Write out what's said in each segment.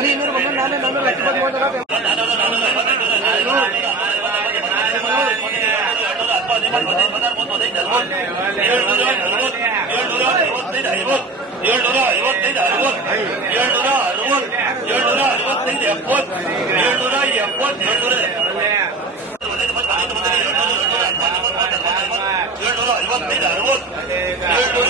ಬರೀ ಇನ್ನೂರು ಬಂದು ನಾನೇ ನಾನ್ನೂರ ಲಕ್ಷ ಬಂದು ಹೋದಾಗ ಏಳ್ನೂರ ಐವತ್ತೈದು ಅರವತ್ತು ಏಳ್ನೂರ ಅರವತ್ತು ಏಳ್ನೂರ ಅರವತ್ತೈದು ಎಪ್ಪತ್ತು ಏಳ್ನೂರ ಎಪ್ಪತ್ತು ಏಳ್ನೂರ ಏಳ್ನೂರ ಐವತ್ತೈದು ಅರವತ್ತು ಏಳ್ನೂರ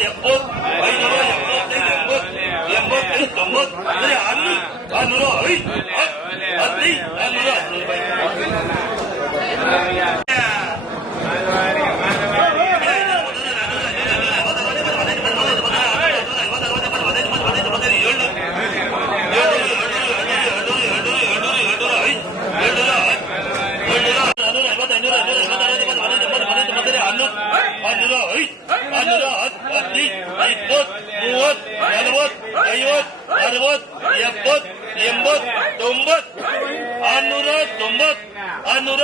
ચેકપોસ્ટ ભાઈ ચેકપોસ્ટ નહીં ચેકપોસ્ટ ચેકપોસ્ટ નહીં ગમત એટલે હાથ હાથ હળી હાથ નહીં ಎಪ್ಪತ್ ಎಂಬತ್ ತೊಂಬತ್ ಆರ್ನೂರ ತೊಂಬತ್ ಆರ್ನೂರ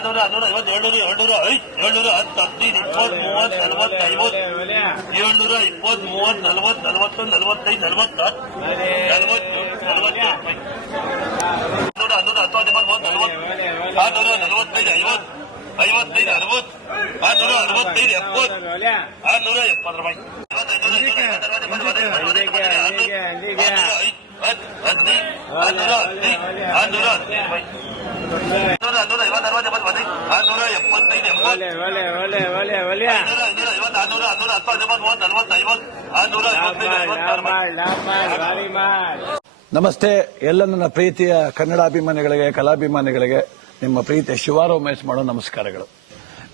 ಆರ್ನೂರ ಆರ್ನೂರ ಐವತ್ತು ಏಳ್ನೂರ ಏಳ್ನೂರ ಐದು ಏಳ್ನೂರ ಹತ್ತು ಹದಿನೈದು ಇಪ್ಪತ್ತು ಮೂವತ್ತು ನಲವತ್ತು ಐವತ್ತು ಏಳ್ನೂರ ಇಪ್ಪತ್ತು ಮೂವತ್ತು ನಲವತ್ತು ನಲವತ್ತೊಂದು ನಲವತ್ತೈದು ನಲವತ್ತಾರು ನಲವತ್ತು ನಲವತ್ತು ಆರ್ನೂರ ಹನ್ನೂರ ಹತ್ತು ಹದಿಮೂರು ಮೂವತ್ತು ನಲವತ್ತು ಆರ್ನೂರ ನಲವತ್ತೈದು ಐವತ್ತು ಐವತ್ತೈದು ಅರವತ್ತು ಆರ್ನೂರ ಅರವತ್ತೈದು ಎಪ್ಪತ್ತು ಆರ್ನೂರ ಎಪ್ಪತ್ತು ರೂಪಾಯಿ ಆರ್ನೂರ ಹದಿನೈದು ನಮಸ್ತೆ ಎಲ್ಲ ನನ್ನ ಪ್ರೀತಿಯ ಕನ್ನಡಾಭಿಮಾನಿಗಳಿಗೆ, ಕಲಾಭಿಮಾನಿಗಳಿಗೆ, ನಿಮ್ಮ ಪ್ರೀತಿಯ ಶಿವಾರೋಮೇಶ್ ಮಾಡೋ ನಮಸ್ಕಾರಗಳು.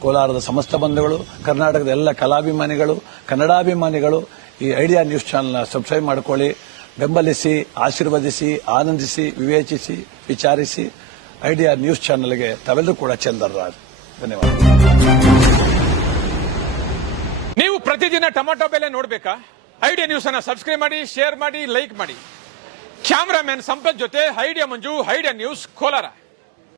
ಕೋಲಾರದ ಸಮಸ್ತ ಬಂಧುಗಳು, ಕರ್ನಾಟಕದ ಎಲ್ಲ ಕಲಾಭಿಮಾನಿಗಳು, ಕನ್ನಡಾಭಿಮಾನಿಗಳು, ಈ ಐಡಿಯಾ ನ್ಯೂಸ್ ಚಾನೆಲ್ನ ಸಬ್ಸ್ಕ್ರೈಬ್ ಮಾಡ್ಕೊಳ್ಳಿ. ಬೆಂಬಲಿಸಿ, ಆಶೀರ್ವದಿಸಿ, ಆನಂದಿಸಿ, ವಿವೇಚಿಸಿ, ವಿಚಾರಿಸಿ ಐಡಿಯಾ ನ್ಯೂಸ್ ಚಾನೆಲ್ಗೆ ತಾವೆಲ್ಲರೂ ಕೂಡ ಚಂದರ್ರಾಜ್ ಧನ್ಯವಾದ. ನೀವು ಪ್ರತಿದಿನ ಟೊಮೆಟೊ ಬೆಲೆ ನೋಡ್ಬೇಕಾ? ಐಡಿಯಾ ನ್ಯೂಸ್ ಅನ್ನ ಸಬ್ಸ್ಕ್ರೈಬ್ ಮಾಡಿ, ಶೇರ್ ಮಾಡಿ, ಲೈಕ್ ಮಾಡಿ. ಕ್ಯಾಮ್ರಾಮನ್ ಸಂಪತ್ ಜೊತೆ Idea Manju, Idea News Kolar.